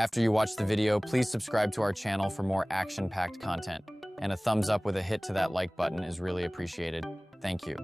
After you watch the video, please subscribe to our channel for more action-packed content. And a thumbs up with a hit to that like button is really appreciated. Thank you.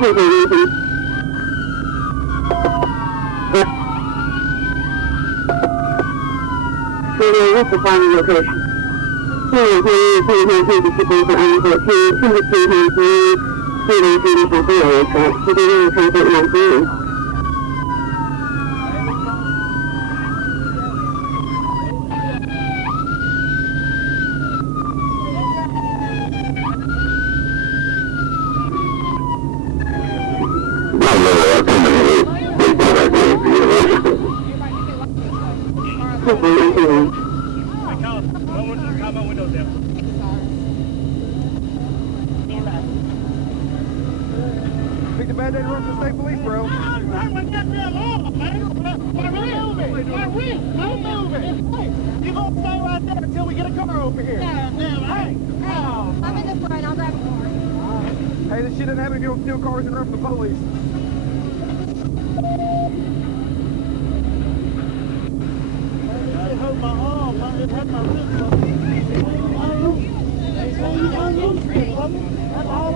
What's the final location? Pick the bad day to run for the state police, bro. You gonna stay right there until we get a car over here. Hey, I'm in the front. I'll grab a car. Hey, this shit doesn't happen if you don't steal cars and run for the police. It hurt my arm. It hurt my wrist. That's all